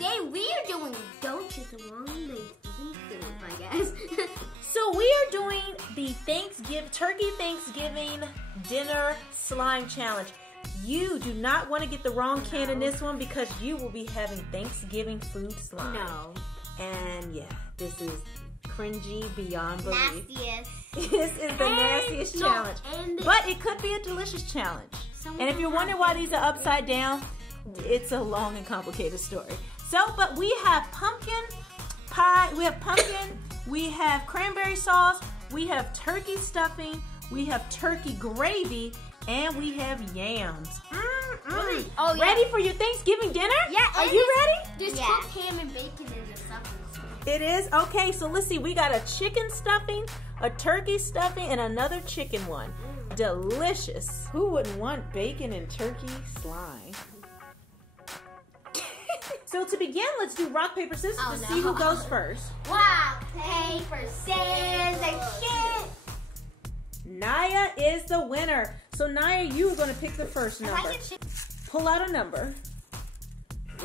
today we are doing don't choose the wrong Thanksgiving food, I guess. So we are doing the Turkey Thanksgiving Dinner Slime Challenge. You do not want to get the wrong can in this one because you will be having Thanksgiving food slime. No. And yeah, this is cringy beyond belief. Nastiest. This is the nastiest challenge. But it could be a delicious challenge. And if you're wondering why these are upside down, it's a long and complicated story. But we have pumpkin pie, we have pumpkin, we have cranberry sauce, we have turkey stuffing, we have turkey gravy, and we have yams. Oh, yeah. Ready for your Thanksgiving dinner? Yeah. Are you ready? There's cooked ham and bacon in the stuffing. It is? Okay, so let's see. We got a chicken stuffing, a turkey stuffing, and another chicken one. Delicious. Who wouldn't want bacon and turkey slime? So to begin, let's do rock, paper, scissors to see who goes first. Rock, paper, scissors, shoot! Naya is the winner. So Naya, you are going to pick the first number. Pull out a number.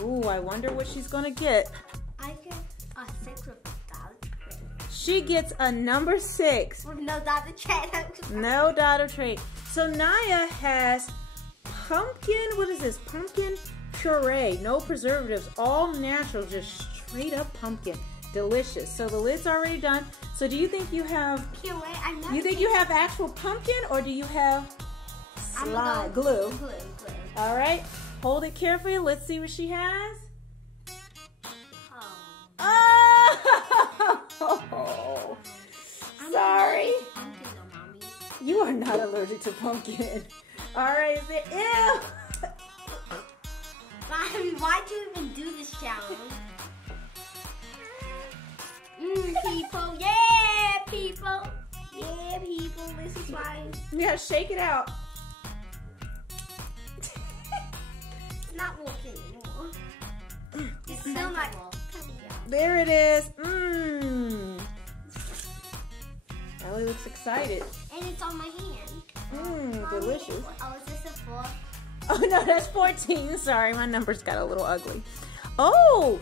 Ooh, I wonder what she's going to get. I get a 6 with dollar trade. She gets a number 6. With no dollar trade. No dollar trade. So Naya has pumpkin, what is this? Pumpkin puree, no preservatives, all natural, just straight up pumpkin. Delicious. So the lid's already done. So do you think you have Puree? you think you have actual pumpkin or do you have slime glue? Glue. All right. Hold it carefully. Let's see what she has. Oh. Sorry. You are not allergic to pumpkin. All right. Ew. Why do you even do this challenge? People. Yeah, people. Yeah, people. This is why. Yeah, shake it out. It's not working anymore. It's still not coming out. There it is. Ellie looks excited. And it's on my hand. Delicious. Oh, is this a 4? Oh no, that's 14. Sorry, my numbers got a little ugly. Oh,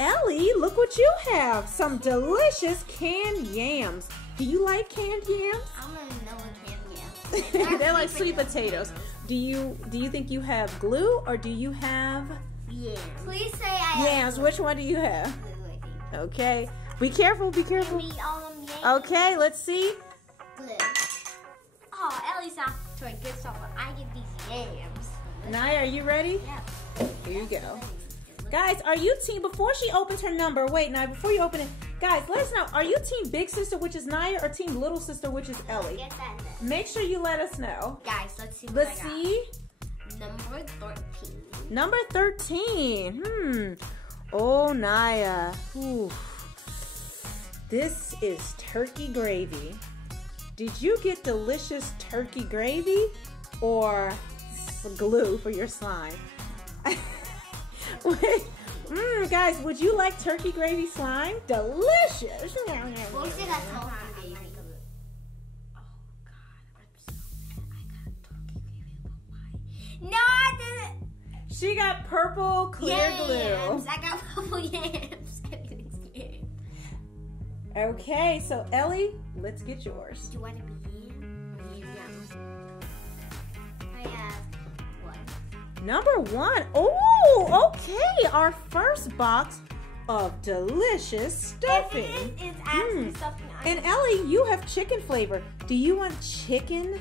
Ellie, look what you have. Some delicious canned yams. Do you like canned yams? I don't even know what canned yams. They're like sweet potatoes. Do you think you have glue or do you have yams? Please say I have yams. glue. Which one do you have? Glue, I think. Okay. Be careful, be careful. Give me all them yams. Okay, let's see. Glue. Oh, Ellie's not doing good stuff, but I get these yams. Naya, are you ready? Yeah. Here you go. Guys, are you team, before she opens her number, wait, Naya, before you open it, guys, let us know, are you team big sister, which is Naya, or team little sister, which is Ellie? Get that. Make sure you let us know. Guys, let's see what Let's I got. see. Number 13. Number 13. Oh, Naya. Ooh. This is turkey gravy. Did you get delicious turkey gravy or glue for your slime? Guys, would you like turkey gravy slime? Delicious. What did I tell her, baby? Oh God, I got turkey gravy. No, I didn't. She got purple clear glue. Yams. I got purple yams. Everything's yams. Okay, so Ellie, let's get yours. Do you want to be in? I have 1. Number 1. Oh, okay. Our first box of delicious stuffing. It's actually stuffing. And Ellie, you have chicken flavor. Do you want chicken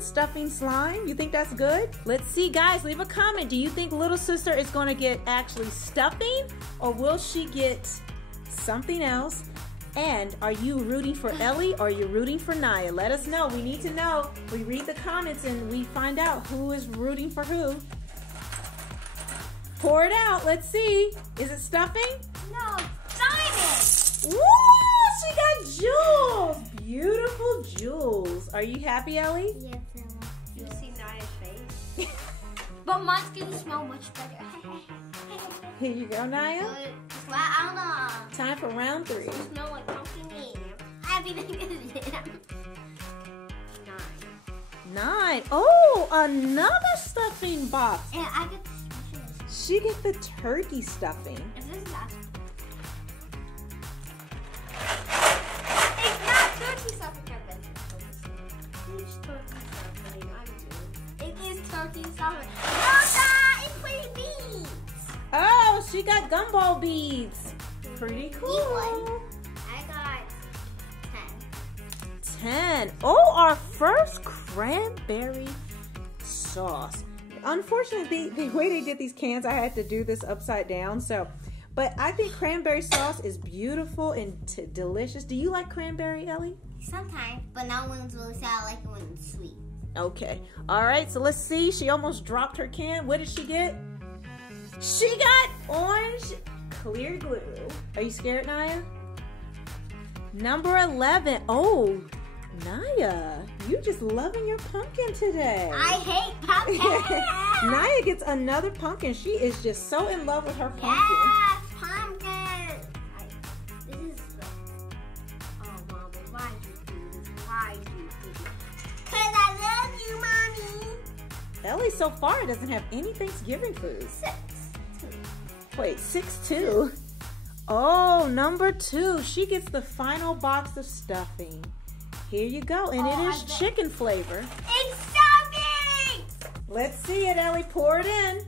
stuffing slime? You think that's good? Let's see, guys. Leave a comment. Do you think little sister is going to get actually stuffing, or will she get something else? And are you rooting for Ellie or are you rooting for Naya? Let us know. We need to know. We read the comments and we find out who is rooting for who. Pour it out. Let's see. Is it stuffing? No, diamond. Woo! She got jewels. Beautiful jewels. Are you happy, Ellie? Yes, you see Naya's face. But mine's gonna smell much better. Here you go, Naya. Well, I don't know. Time for round 3. Smell like pumpkin yam. Everything is yam. 9. 9. Oh, another stuffing box. And I get She gets the turkey stuffing. Is this not? It's not turkey stuffing. It's turkey stuffing. It is turkey stuffing. Rosa, it's pretty beans. Oh, she got gumball beads. Pretty cool. I got 10. Oh, our first cranberry sauce. Unfortunately, the way they did these cans, I had to do this upside down. But I think cranberry sauce is beautiful and delicious. Do you like cranberry, Ellie? 10. Sometimes, but not when it's really sour. I like it when it's sweet. Okay. All right, so let's see. She almost dropped her can. What did she get? She got orange clear glue. Are you scared, Naya? Number 11. Oh, Naya, you just loving your pumpkin today. I hate pumpkin. Naya gets another pumpkin. She is just so in love with her pumpkin. Yes, pumpkin. This is oh, Mama, why you do this? Why you do this? Because I love you, Mommy. Ellie so far doesn't have any Thanksgiving food. 6. Wait, 6-2. Oh, number 2. She gets the final box of stuffing. Here you go, and it is chicken flavor. It's stuffing! Let's see it, Ellie. Pour it in.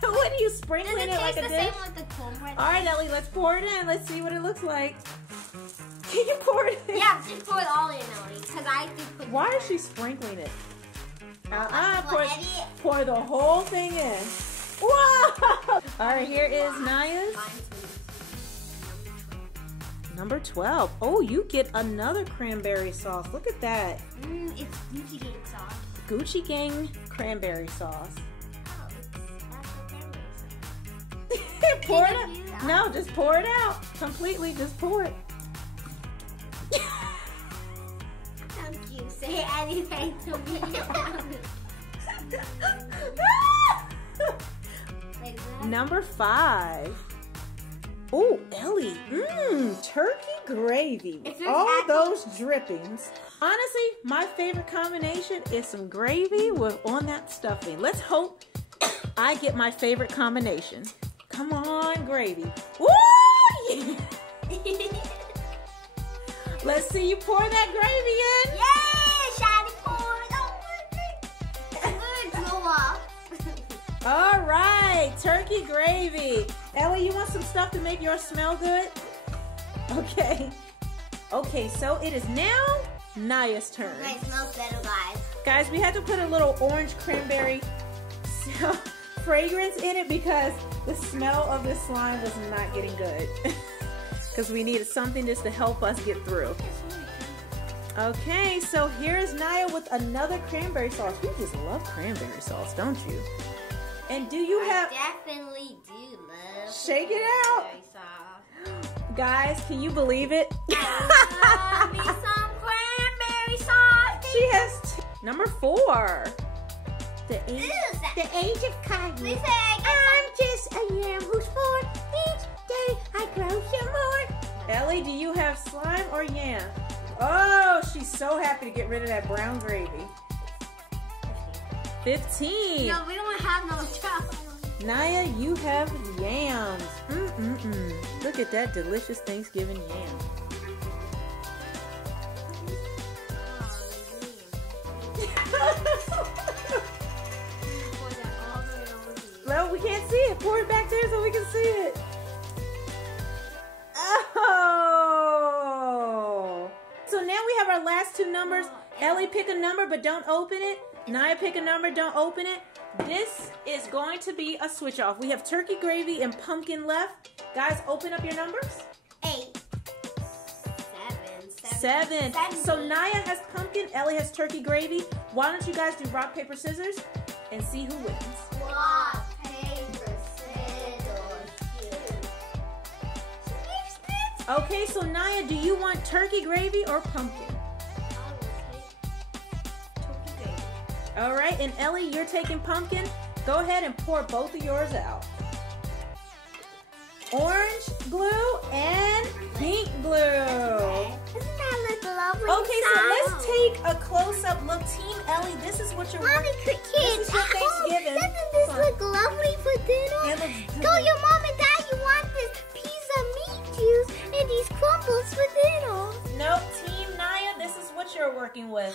What are you sprinkling it like a dish? All right, Ellie, let's pour it in. Let's see what it looks like. Can you pour it in? Yeah, just pour it all in, Ellie. Because I think. Why is she sprinkling it? Pour the whole thing in. Whoa! All right, here is Naya's. Number 12. Oh, you get another cranberry sauce. Look at that. It's Gucci Gang sauce. Gucci Gang cranberry sauce. Oh, that's the cranberry sauce. Pour it out. No, just pour it out. Completely, just pour it. Don't you say anything to me. Number 5. Oh, Ellie. Turkey gravy. All those drippings. Honestly, my favorite combination is some gravy on that stuffing. Let's hope I get my favorite combination. Come on, gravy. Woo! Yeah. Let's see you pour that gravy in. Yay! Shiny pour. I'm gonna go off. All right, turkey gravy. Ellie, you want some stuff to make yours smell good? Okay. Okay, so it is now Naya's turn. It smells better, guys. Guys, we had to put a little orange cranberry fragrance in it because the smell of this slime was not getting good. Because we needed something just to help us get through. Okay, so here's Naya with another cranberry sauce. You just love cranberry sauce, don't you? And do you have... I definitely do love Shake it out. cranberry sauce. Guys, can you believe it? Love me some cranberry sauce. She has number 4. The age of kindness. I'm just a yam who's 4. Each day I grow some more. Ellie, do you have slime or yam? Oh, she's so happy to get rid of that brown gravy. 15. No, we don't have no chocolate. Naya, you have yams. Look at that delicious Thanksgiving yam. Well, we can't see it. Pour it back there so we can see it. Oh! So now we have our last 2 numbers. Ellie, pick a number, but don't open it. Naya, pick a number, don't open it. This is going to be a switch off. We have turkey gravy and pumpkin left. Guys, open up your numbers. 8. 7. So Naya has pumpkin, Ellie has turkey gravy. Why don't you guys do rock, paper, scissors and see who wins? Rock, paper, scissors, shoot. Okay, so Naya, do you want turkey gravy or pumpkin? All right, and Ellie, you're taking pumpkin. Go ahead and pour both of yours out. Orange glue and pink glue. Isn't that look lovely? Okay, so let's taste take a close-up look. Team Ellie, this is what you're Mommy, kids. This is your Thanksgiving. Doesn't this look lovely for dinner? It looks good. Go, your mom and dad, you want this piece of meat juice and these crumbles for dinner. Nope, Team Naya, this is what you're working with.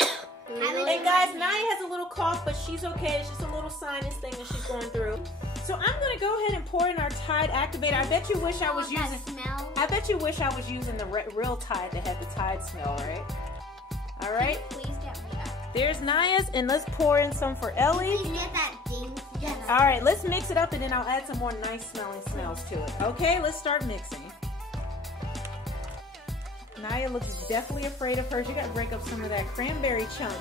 And guys, Naya has a little cough, but she's okay. It's just a little sinus thing that she's going through. So I'm gonna go ahead and pour in our Tide Activator. I bet you wish I was using. Smell. I bet you wish I was using the real Tide that had the Tide smell, right? All right. Please get me that. There's Naya's, and let's pour in some for Ellie. Please get that thing. All right, let's mix it up, and then I'll add some more nice smelling smells to it. Okay, let's start mixing. Naya looks definitely afraid of hers. You gotta break up some of that cranberry chunk.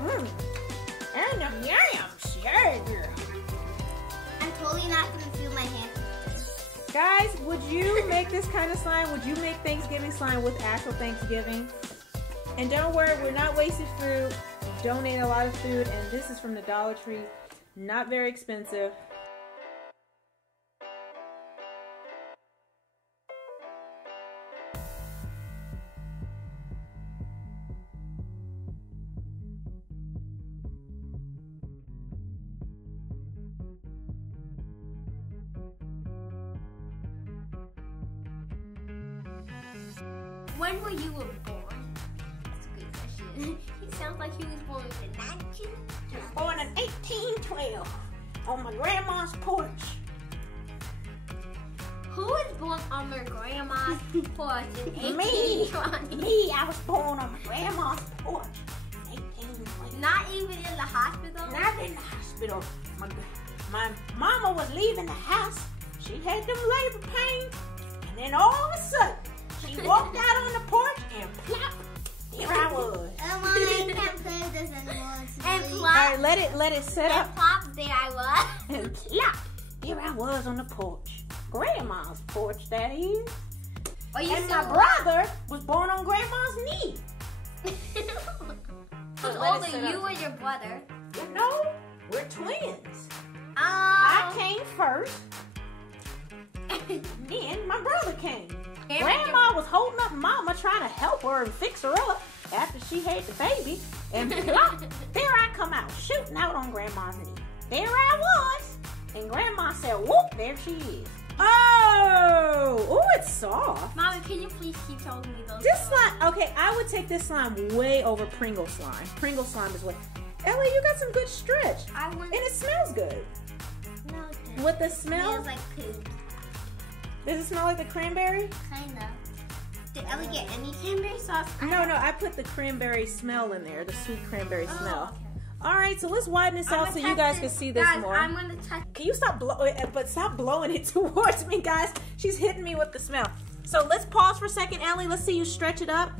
And a yum, sure, girl. I'm totally not gonna feel my hands. Guys, would you make this kind of slime? Would you make Thanksgiving slime with actual Thanksgiving? And don't worry, we're not wasting food. We donate a lot of food, and this is from the Dollar Tree. Not very expensive. When were you born? That's a good question. He sounds like he was born in 19. Born in 1812 on my grandma's porch. Who was born on their grandma's porch in Me. 1820? Me, I was born on my grandma's porch in 1812. Not even in the hospital? Not in the hospital. My mama was leaving the house. She had them labor pains, and then all of a sudden, she walked out on the porch and plop, there I was. Mom, I can't play with this anymore. And All plop, right, let it set and up. plop, there I was. And plop, there I was on the porch. Grandma's porch, that is. Are you And my brother was born on grandma's knee. Who's Let it older, sit you up. or your brother? You know, we're twins. I came first, then my brother came. Grandma was holding up Mama, trying to help her and fix her up after she had the baby. And plop, there I come out, shooting out on Grandma's knee. There I was. And Grandma said, whoop, there she is. Oh, it's soft. Mommy, can you please keep telling me those? This slime, okay, I would take this slime way over Pringle slime. Pringle slime is what. Ellie, you got some good stretch. And it smells good. No, With the it smell, smells like poop. does it smell like the cranberry? Kinda. Did Ellie get any cranberry sauce? No, I put the cranberry smell in there, the sweet cranberry smell. Okay. All right, so let's widen this out so you guys can see this guys, more. I'm gonna touch. Can you stop blowing? But stop blowing it towards me, guys. She's hitting me with the smell. So let's pause for a second, Ellie. Let's see you stretch it up.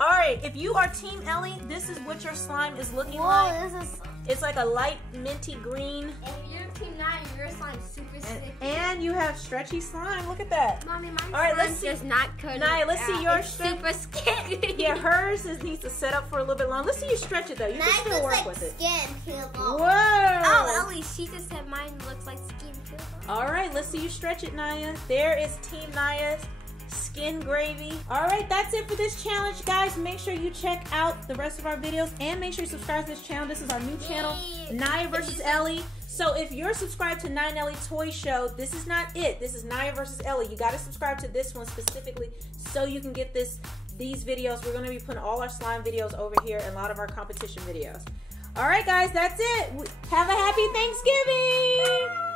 All right, if you are Team Ellie, this is what your slime is looking like. This is. It's like a light minty green. And if you're Team 9, your slime's super sticky. And you have stretchy slime. Look at that. Mommy, my All right, let's slime's see. just not cut. Naya, let's see yours It's stretch. super skinny. Yeah, hers needs to set up for a little bit long. Let's see you stretch it though. You can still work with it. Skin peeled off. Whoa! Oh, Ellie, she just said mine looks like skin peeled off. All right, let's see you stretch it, Naya. There is Team Naya's skin gravy. All right, that's it for this challenge, guys. Make sure you check out the rest of our videos and make sure you subscribe to this channel. This is our new channel, Naya versus Ellie. So if you're subscribed to 9Ellie Toy Show, this is not it. This is Naya versus Ellie. You got to subscribe to this one specifically so you can get these videos. We're going to be putting all our slime videos over here and a lot of our competition videos. All right, guys, that's it. Have a happy Thanksgiving.